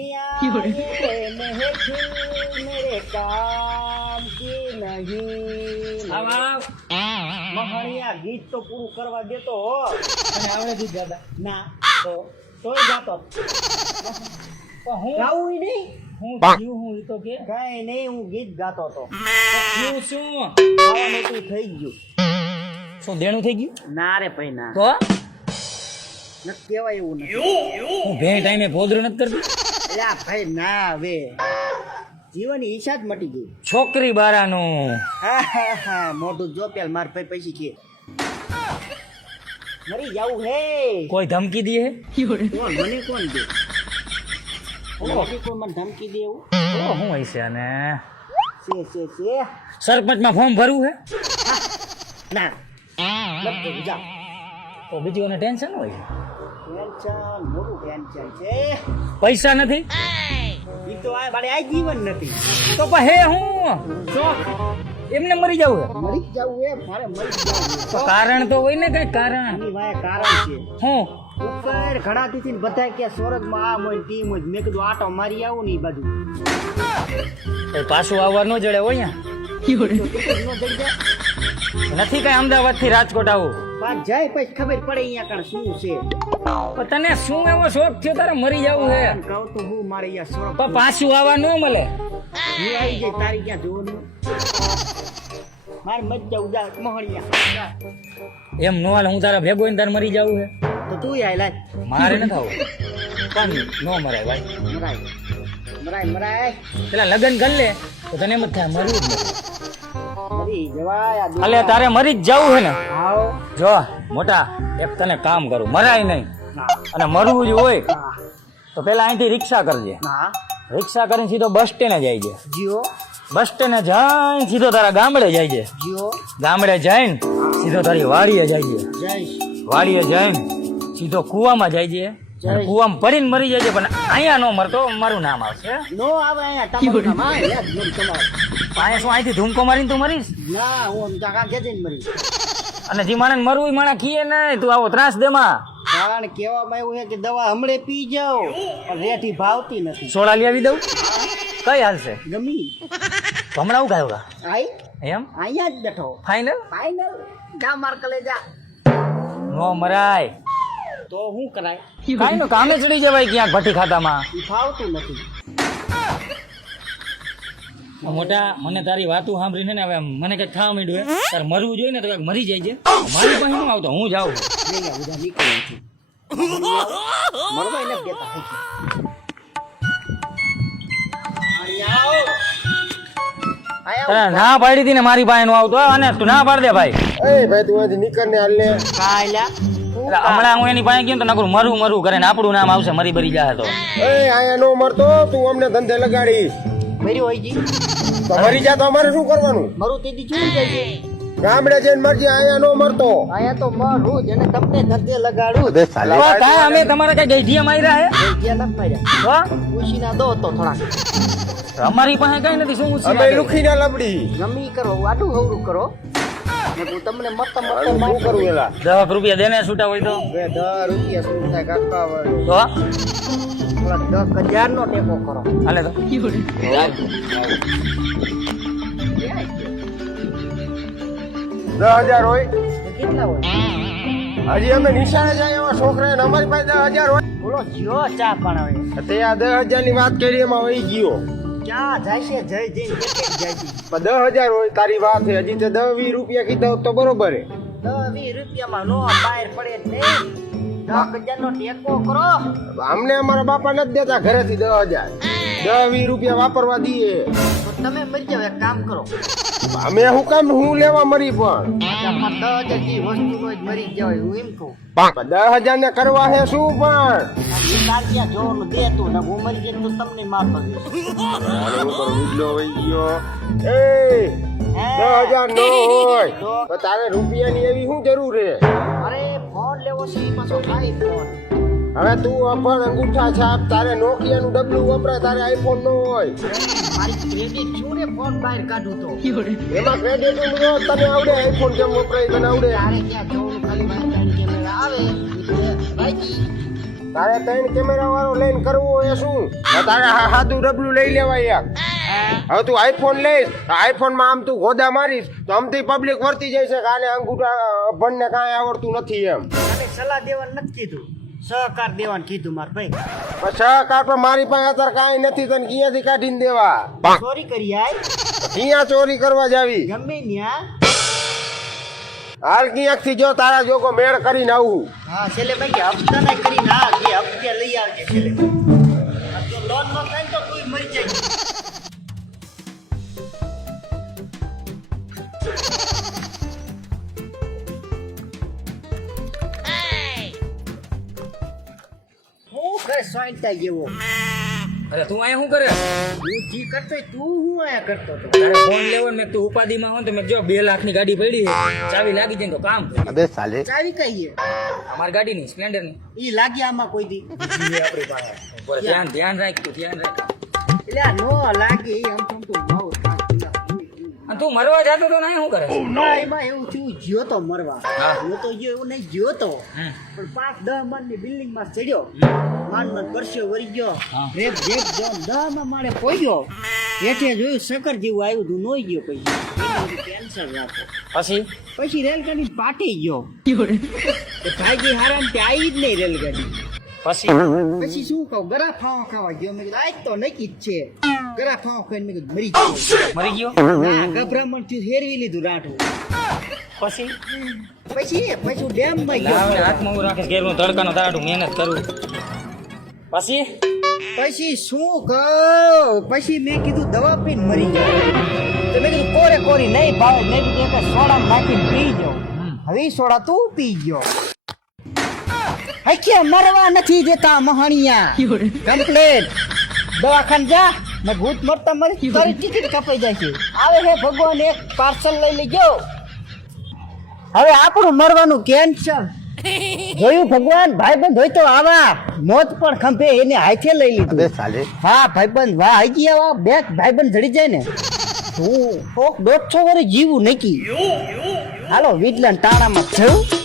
दुनिया ये महफिल मेरे काम की नहीं આવ આવ મહાણિયા ગીત તો પૂરું કરવા દેતો હો અને આવડે ગીત ગાતા ના તો તોય ગાતો પણ હું ગાવું નહીં હું થયું હું ઈ તો કે કઈ નહીં હું ગીત ગાતો હતો થયું શું ખાવાનું તું થઈ ગયું શું દેણું થઈ ગયું ના રે ભાઈ ના તો ન કહેવાય એવું નથી હું ભે ટાઈમે ભોદરું નથી કરતી અલ્યા ભાઈ ના હવે જીવનની ઈચ્છા જ મટી ગઈ. છોકરી બારાનું. હા હા હા મોઢું જો પેલ માર ભાઈ પૈસી કે મરી જાવું હે. કોઈ ધમકી દે? કોણ મને કોણ દે? કોણ મને ધમકી દે એવું? ઓ હું હોય છે છે છે છે. સરપંચમાં ફોર્મ ભરવું હે? ના. લખતો જા તો બીજું ટેન્શન હોય? ટેન્શન મોટું ટેન્શન છે. પૈસા નથી? ઈ તો આ બાળે આ જીવન નથી. તો પણ હે હું? શોખ એમને મરી જવું મરી જવું મારે મરી જાવું તો કારણ તો હોય ને કઈ કારણ? વાય કારણ છે. હું? ઉપર ઘણા થી બધા કે સ્વર્ગમાં આમ હોય ટીમ હોય મેં કીધું આટો મારી આવું ને એ બાજુ. પાછું આવવા ન જડે હોય નો? નથી કઈ અમદાવાદથી રાજકોટ આવું? બાદ જાય પછી ખબર પડે અહીંયા કણ શું છે. પણ તને શું એવો શોખ થયો? તારે મરી જવું છે. કહું તો હું મારે અહીંયા શોખ પણ પાછું આવવા ન મળે. હું આવી જાય તારી ક્યાં જોવાનું? મારે મત જાઉં જા મોહણિયા. એમ નો હાલ હું તારા ભેગો ને તારે મરી જવું હે તો તું આય લાય. મારે ન થવું પણ નો મરાય ભાઈ. મરાય મરાય મરાય. પેલા લગ્ન કર લે તો તને એમ જ થાય મરવું જ નહીં અલે તારે મરી જ જવું હે ને. આવો. જો મોટા એક તને કામ કરું. મરાય નહીં. અને મરવું જ હોય તો પેલા અહીંથી રિક્ષા કરજે. રિક્ષા કરીને સીધો બસ સ્ટેન્ડે જાય છે. જીઓ? બસ સ્ટેન્ડે જઈને સીધો તારા ગામડે જાય છે. જીઓ? ગામડે જઈને સીધો તારી વાડીએ જાય છે. વાડીએ જઈને સીધો કૂવામાં જાય છે. કૂવામાં પડીને મરી જાય પણ અહીંયા ન મરતો મારું નામ આવશે. નો આવે અહીંયા શું અહીંથી ધૂમકો મારીને તું મરીશ? ના હું આમ ત્યાં કાંઈ જઈને મરી અને જે માણસ મરવું માણા ખીએ નહીં તું આવો ત્રાસ દેમાં. કારણ કેવામાં એવું છે કે દવા હમણે પી જાઓ પણ રેઠી ભાવતી નથી. સોડા લઈ આવી દઉં? કઈ હાલશે ગમી. હમણાં ઉગાયો ગા? આઈ? એમ? અહીંયા જ બેઠો. ફાઇનલ ફાઈનલ જા માર કલેજા. નો મરાય. તો હું કરાય? કાઈ નો કામે ચડી જવાય ક્યાંક ભઠ્ઠી ખાતામાં. ફાવતું નથી. મોટા મને તારી વાતું સાંભળીને ને હવે મને કંઈક ખાવા માંડ્યું તારે મરવું જોઈએ ને તો કંઈક મરી જાય છે મારી પાસે ન આવતો હું જાઉં. ના પાડી હતી ને મારી પાસે નું આવતો અને તું ના પાડ દે ભાઈ. એ ભાઈ તું અહીંથી નીકળ ને હાલ ને. આવો. કાયલા. એટલે હમણાં હું એની પાસે ગયો તો નકરું મરું મરું કરે ને આપણું નામ આવશે મરી બરી જાય તો. એ આયા નો મરતો તું અમને ધંધે લગાડીશ મર્યો હોય જી. તો મરી જા તો અમારે શું કરવાનું? મરું તેથી જોઈ જાય ગામડે જઈને મરજી આયા નો મરતો. અહીંયા તો મરું જ અને તમને ધંધે લગાડું તો કાંઈ અમે તમારા કઈ ગઈઢિયા માર્યા હે? ગઈઢિયા ન માર્યા. તો ઉછીના દો તો થોડા અમારી પાસે કઈ નથી શું અમે ઉછીના લુખી ના લબડી. ગમી કરો આડું હવરું કરો. હું તમને એલા. દસ રૂપિયા દેને છૂટા હોય તો? બે દસ રૂપિયા થાય કાકા તો? દસ હજાર નો ટેકો કરો. હાલે તો. દસ હજાર હોય? કેટલા હોય? હજી અમે નિશાળે જાય એવા છોકરા અમારી પાસે દસ હજાર હોય. બોલો જીઓ ચા પણ હવે તે આ દસ હજારની વાત કરી એમાં વહી ગયો. ક્યાં જાય છે? જય જઈને કેટલે જાય છે પણ દસ હજાર હોય તારી વાત છે. હજી તે દસ વીસ રૂપિયા કીધા હોત તો બરોબર હે દસ વીસ રૂપિયામાં નો બહાર પડે જ નહીં. દસ હજાર ટેકો કરો. અમને અમારા બાપા નથી દેતા ઘરેથી દસ હજાર. દસ વીસ રૂપિયા વાપરવા દઈએ. તો તમે મરી જાવ એક કામ કરો. અમે હું કામ હું લેવા મરી પણ. દસ હજાર વસ્તુ મરી જવાય હું એમ કહું દસ હજાર ને કરવા હે શું પણ? જોવાનું દે તું ને હું મરી જઈને તો તમને ગયો એ દસ હજાર નો હોય. તો તારે રૂપિયાની એવી શું જરૂર હે અરે ફોન લેવો છે પાછો આઈફોન હવે તું અભણ અંગૂઠા છાપ તારે નોકિયાનું ડબલું વપરાય તારે આઈફોન નો હોય. મારી ક્રેડિટ શું ને ફોન બહાર કાઢું તો. એમાં ક્રેડિટ તને આવડે આઈફોન કેમ વપરાય તને આવડે. તારે ક્યાં જવાનું ખાલી વાંચવાની કેમેરા આવે. તારે ત્રણ કેમેરા વાળો લઈને કરવું હોય શું? તારે સાદું ડબલું લઈ લેવાય યાર. હવે તું આઈફોન લઈશ આઈફોનમાં આમ તું ગોદા મારીશ તો આમથી પબ્લિક વર્તી જાય છે કે આને અંગૂઠા ભણને કાંઈ આવડતું નથી એમ. સલાહ દેવા નથી કીધું. સહકાર દેવાનું કીધું માર ભાઈ. સહકાર પણ મારી પાસે અત્યારે કાંઈ નથી તને ક્યાંથી કાઢીને દેવા? ચોરી કરી આય. ક્યાં ચોરી કરવા જાવી? ગમે ન્યા હાલ ક્યાંકથી જો તારા જોકો મેળ કરીને આવું. હા છેલ્લે ભાઈ કે હપ્તા ના કરી ના કે હપ્તે લઈ આવજે છેલ્લે. લોન નો થાય તો તું મરી જાય. કરે સોંટા જેવો અરે તું અહીંયા શું કરે? હું જી કરતો તું હું આયા કરતો તો તારે ફોન લેવો ને મેં તું ઉપાધિમાં હો ને તો મેં જો બે લાખની ગાડી પડી છે. ચાવી લાગી જાય ને તો કામ અબે સાલે. ચાવી કહીએ. અમારી ગાડીની સ્પ્લેન્ડરની. ઈ લાગી આમાં કોઈ દી. આપણી પાસે. ધ્યાન ધ્યાન રાખ તું ધ્યાન રાખ. એટલે નો લાગે આમ તો તો બહુ અને તું મરવા જતો તો નહીં શું કરે? એમાં એવું થયું જ્યો તો મરવા. હા. હું તો ગયો એવું નહીં જ્યો તો. પણ પાંચ દસ માળની બિલ્ડિંગમાં ચડ્યો માન માંડ પરસ્યો વળી ગયો. રેપ રેપ જેપ જો દસમાં માળે ગયો હેઠે જોયું શંકર જેવું આવ્યું તું નોઈ ગયો પછી. કેન્સર રાખો. પછી? પછી રેલગાડી પાટી ગયો. ભાઈજી હારામ ને તે આવી જ નહીં રેલગાડી. પછી પછી શું કહું ગરા ફાવા ખાવા ગયો મેં કીધું આજ તો નક્કી જ છે ગરા ફાવા ખાઈને મેં કીધું મરી ગયો મરી ગયો ના ગભરામણ થયું હેરવી લીધું રાઠું પછી પછી પછી ડેમમાં ગયો હાથમાં હું રાખીશ ઘેર હું તડકાનો દાડું મહેનત કરું પછી પછી શું કહું પછી મેં કીધું દવા પીને મરી ગયો તો મેં કીધું કોરે કોરી નહીં ભાવે મેં કીધું એક સોડા નાખીને પી જાઓ હવે સોડા તું પી ગયો હકે મરવા નથી દેતા મહાણિયા. કમ્પ્લેટ દવાખાન જા ને ભૂત મરતા મરી તારી ટિકિટ કપાઈ જાય છે. આવે હે ભગવાન એક પાર્સલ લઈ લેજો. હવે આપણું મરવાનું કેન્સર જોયું ભગવાન? ભાઈબંધ હોય તો આવા. મોત પણ ખંભે એને હાથે લઈ લીધું. સાલે. હા ભાઈબંધ વાહ આઈ ગયા વાહ બે ભાઈબંધ જડી જાય ને. હું કોક દોઢસો વર્ષ જીવું નકી હાલો વિટલા ટાણામાં જવું